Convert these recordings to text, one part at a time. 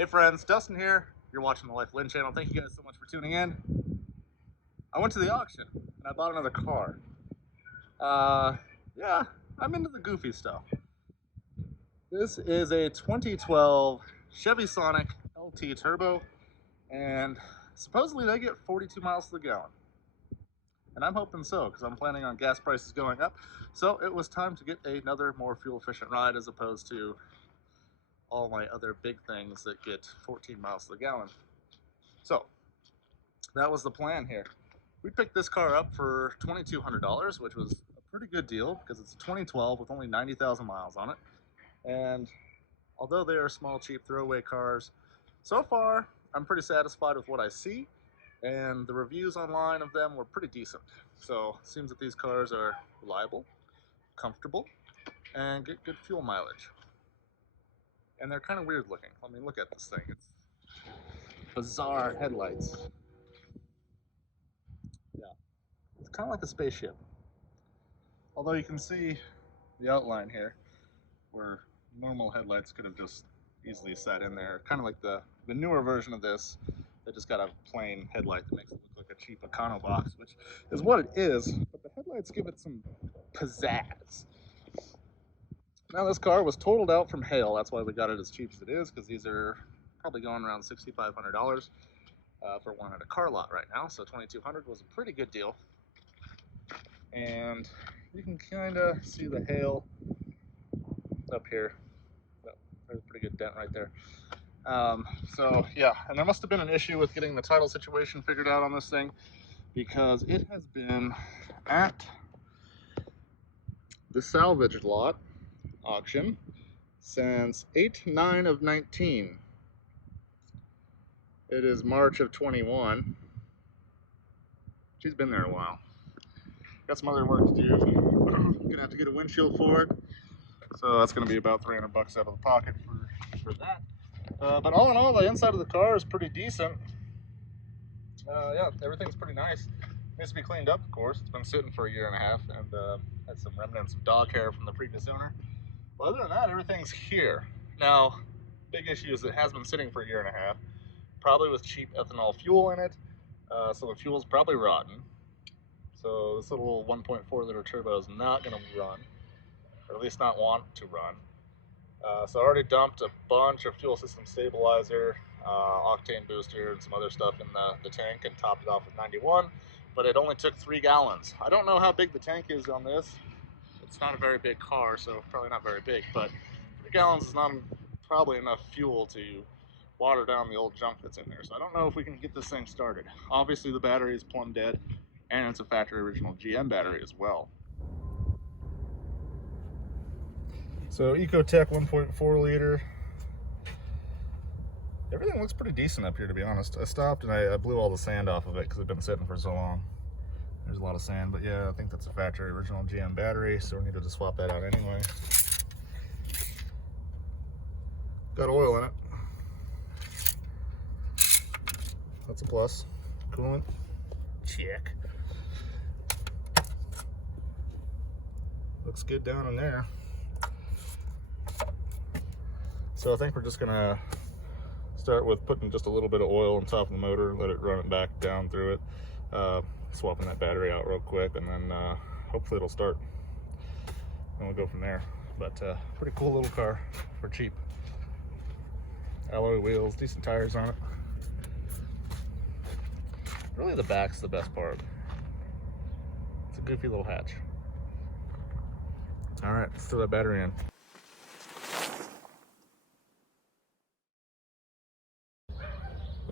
Hey friends, Dustin here. You're watching the Life Lynn channel. Thank you guys so much for tuning in. I went to the auction and I bought another car. Yeah, I'm into the goofy stuff. This is a 2012 Chevy Sonic LT Turbo, and supposedly they get 42 miles to the gallon. And I'm hoping so, because I'm planning on gas prices going up. So it was time to get another more fuel efficient ride as opposed to all my other big things that get 14 miles to the gallon. So that was the plan here. We picked this car up for $2,200, which was a pretty good deal because it's a 2012 with only 90,000 miles on it. And although they are small, cheap throwaway cars, so far I'm pretty satisfied with what I see, and the reviews online of them were pretty decent. So it seems that these cars are reliable, comfortable, and get good fuel mileage. And they're kind of weird looking. I mean, look at this thing. It's bizarre headlights. Yeah, it's kind of like a spaceship. Although you can see the outline here, where normal headlights could have just easily sat in there. Kind of like the newer version of this, that just got a plain headlight that makes it look like a cheap Econo box, which is what it is, but the headlights give it some pizzazz. Now this car was totaled out from hail. That's why we got it as cheap as it is, because these are probably going around $6,500 for one at a car lot right now. So $2,200 was a pretty good deal. And you can kind of see the hail up here. There's a pretty good dent right there. So yeah, and there must have been an issue with getting the title situation figured out on this thing, because it has been at the salvage lot auction since 8/9 of 19. It is March of 21. She's been there a while. Got some other work to do. Gonna have to get a windshield for it, so that's gonna be about $300 out of the pocket for that. But all in all, the inside of the car is pretty decent. Yeah, everything's pretty nice. Needs to be cleaned up, of course. It's been sitting for a year and a half, and had some remnants of dog hair from the previous owner. But other than that, everything's here. Now, big issue is it has been sitting for a year and a half, probably with cheap ethanol fuel in it, so the fuel's probably rotten. So this little 1.4 liter turbo is not going to run, or at least not want to run. So I already dumped a bunch of fuel system stabilizer, octane booster, and some other stuff in the tank, and topped it off with 91, but it only took 3 gallons. I don't know how big the tank is on this. It's not a very big car, so probably not very big, but 3 gallons is not probably enough fuel to water down the old junk that's in there. So I don't know if we can get this thing started. Obviously the battery is plumb dead, and it's a factory original GM battery as well. So Ecotech 1.4 liter. Everything looks pretty decent up here, to be honest. I stopped and I blew all the sand off of it because it's been sitting for so long. There's a lot of sand, but yeah, I think that's a factory original GM battery, so we needed to swap that out anyway. Got oil in it. That's a plus. Coolant. Check. Looks good down in there. So I think we're just gonna start with putting just a little bit of oil on top of the motor, let it run it back down through it, swapping that battery out real quick, and then hopefully it'll start. And we'll go from there. But pretty cool little car for cheap. Alloy wheels, decent tires on it. Really the back's the best part. It's a goofy little hatch. All right, let's throw that battery in.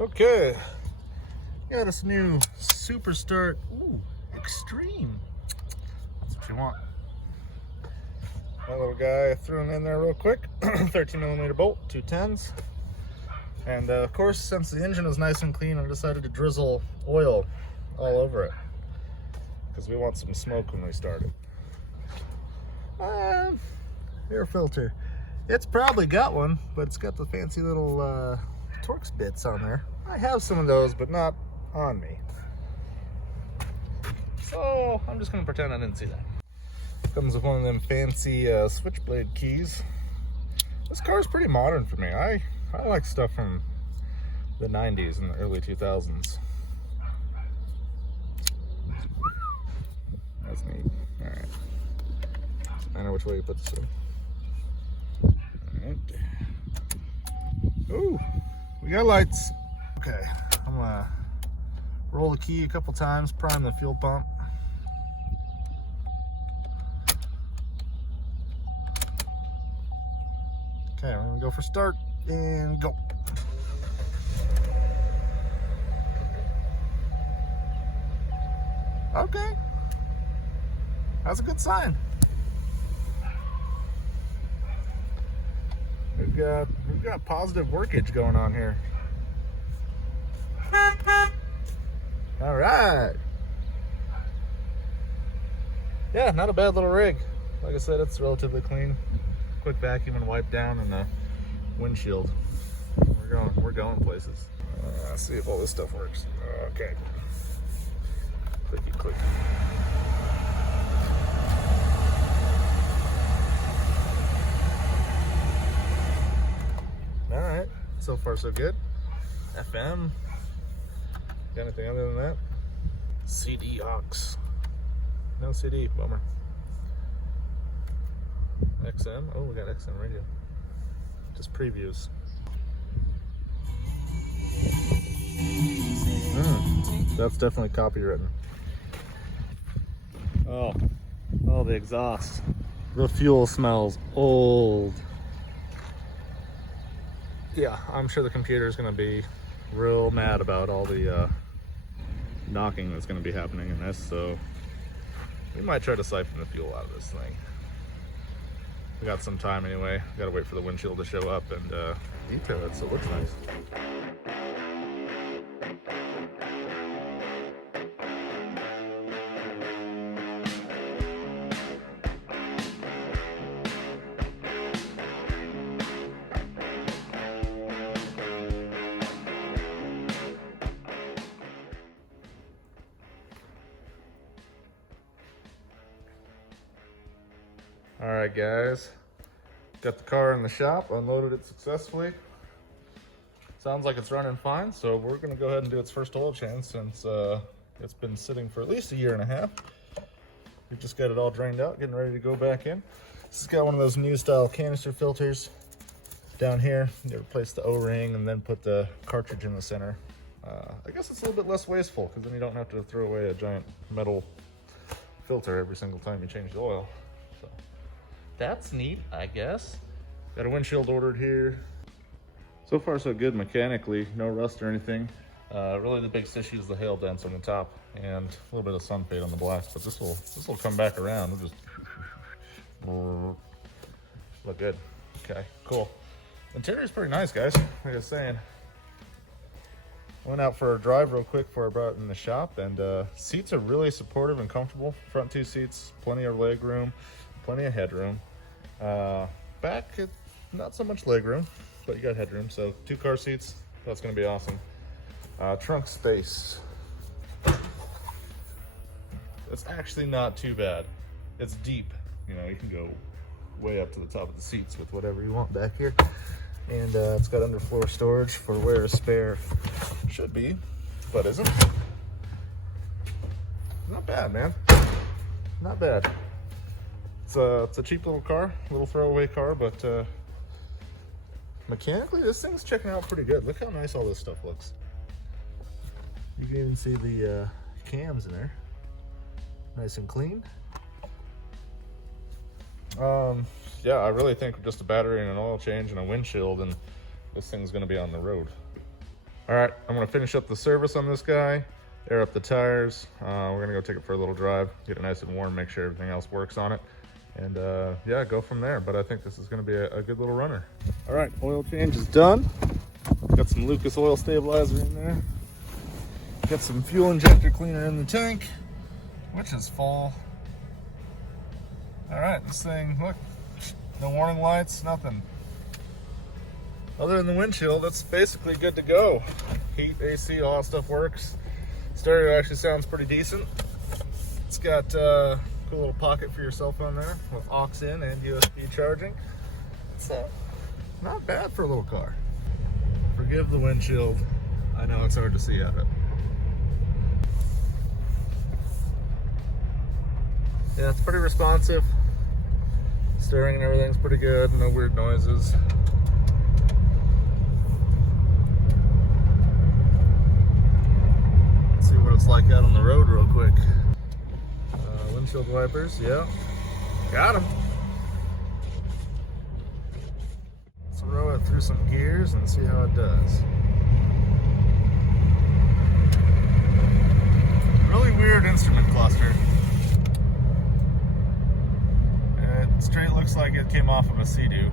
Okay, got this new Super Start Extreme. That's what you want. That little guy, I threw him in there real quick. 13mm bolt, 210s. And of course, since the engine was nice and clean, I decided to drizzle oil all over it, because we want some smoke when we start it. Air filter. It's probably got one, but it's got the fancy little Torx bits on there. I have some of those, but not on me. So I'm just gonna pretend I didn't see that. Comes with one of them fancy switchblade keys. This car is pretty modern for me. I I like stuff from the 90s and the early 2000s. That's neat. Alright. I know which way you put this in. Alright. Ooh, we got lights. Okay, I'm gonna roll the key a couple times, prime the fuel pump. Okay, we're gonna go for start and go. Okay, that's a good sign. We've got positive workage going on here. All right. Yeah, not a bad little rig. Like I said, it's relatively clean. Quick vacuum and wipe down and the windshield. We're going places. Let's see if all this stuff works. Okay. Clicky clicky. All right. So far so good. FM. Got anything other than that? CD aux. No CD. Bummer. XM. Oh, we got XM radio. Just previews. That's definitely copywritten. Oh, the exhaust. The fuel smells old. Yeah, I'm sure the computer is going to be real mad about all the knocking that's going to be happening in this, so we might try to siphon the fuel out of this thing. We got some time anyway. Gotta wait for the windshield to show up and detail it so it looks nice. All right, guys, got the car in the shop, unloaded it successfully. Sounds like it's running fine, so we're gonna go ahead and do its first oil change since it's been sitting for at least 1.5 years. We just got it all drained out, getting ready to go back in. This has got one of those new style canister filters down here. You replace the O-ring and then put the cartridge in the center. I guess it's a little bit less wasteful because then you don't have to throw away a giant metal filter every single time you change the oil. So that's neat, I guess. Got a windshield ordered here. So far so good mechanically, no rust or anything. Really the biggest issue is the hail dents on the top and a little bit of sun fade on the blast, but this will come back around. We'll just look good. Okay, cool. Interior is pretty nice, guys. Like I was saying, went out for a drive real quick before I brought it in the shop, and seats are really supportive and comfortable. Front 2 seats, plenty of leg room, plenty of headroom. Back, not so much leg room, but you got headroom. So 2 car seats, that's gonna be awesome. Trunk space. It's actually not too bad. It's deep. You know, you can go way up to the top of the seats with whatever you want back here. And it's got underfloor storage for where a spare should be, but isn't. Not bad, man. Not bad. It's a cheap little car, little throwaway car, but mechanically this thing's checking out pretty good. Look how nice all this stuff looks. You can even see the cams in there, nice and clean. Yeah, I really think just a battery and an oil change and a windshield and this thing's gonna be on the road. All right, I'm gonna finish up the service on this guy, air up the tires. We're gonna go take it for a little drive, get it nice and warm, make sure everything else works on it. And yeah, go from there. But I think this is gonna be a good little runner. All right, oil change is done. Got some Lucas oil stabilizer in there. Got some fuel injector cleaner in the tank, which is full. All right, this thing, look, no warning lights, nothing. Other than the windshield, that's basically good to go. Heat, AC, all that stuff works. Stereo actually sounds pretty decent. It's got a cool little pocket for your cell phone there with aux in and USB charging. It's not bad for a little car. Forgive the windshield. I know it's hard to see out of it. Yeah, it's pretty responsive. Steering and everything's pretty good. No weird noises. Let's see what it's like out on the road real quick. Windshield wipers, yeah. Got them. Let's roll it through some gears and see how it does. Really weird instrument cluster. It straight looks like it came off of a Sea-Doo.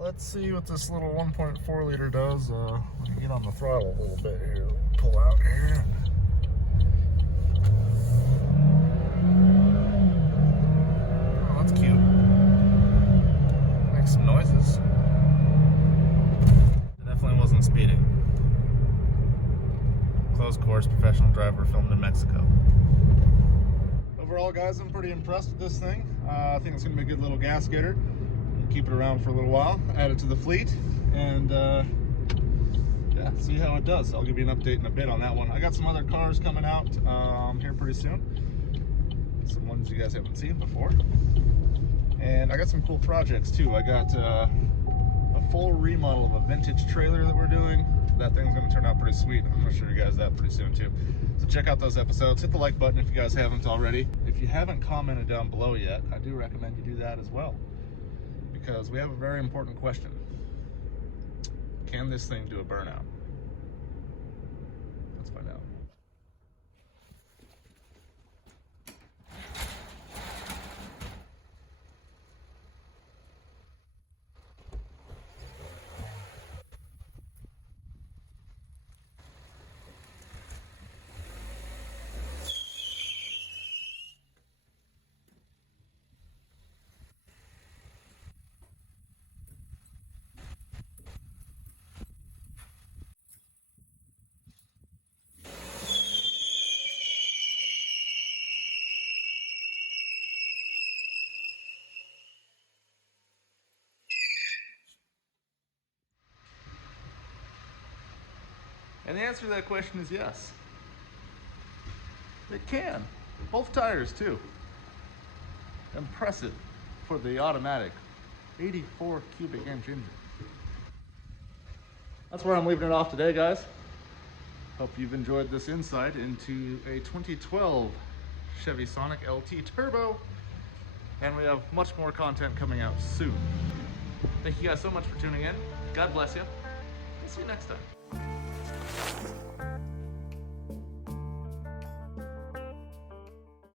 Let's see what this little 1.4 liter does. Let me get on the throttle a little bit here. Pull out here. Oh, that's cute. Makes some noises. It definitely wasn't speeding. Closed course, professional driver, filmed in Mexico. Overall, guys, I'm pretty impressed with this thing. I think it's going to be a good little gas getter. Keep it around for a little while, add it to the fleet, and yeah, see how it does. I'll give you an update in a bit on that one. I got some other cars coming out here pretty soon. Some ones you guys haven't seen before. And I got some cool projects too. I got a full remodel of a vintage trailer that we're doing. That thing's gonna turn out pretty sweet. I'm gonna show you guys that pretty soon too. So check out those episodes. Hit the like button if you guys haven't already. If you haven't commented down below yet, I do recommend you do that as well, because we have a very important question. Can this thing do a burnout? Let's find out. And the answer to that question is yes. It can. Both tires too. Impressive for the automatic 84 cubic inch engine. That's where I'm leaving it off today, guys. Hope you've enjoyed this insight into a 2012 Chevy Sonic LT Turbo. And we have much more content coming out soon. Thank you guys so much for tuning in. God bless you. We'll see you next time.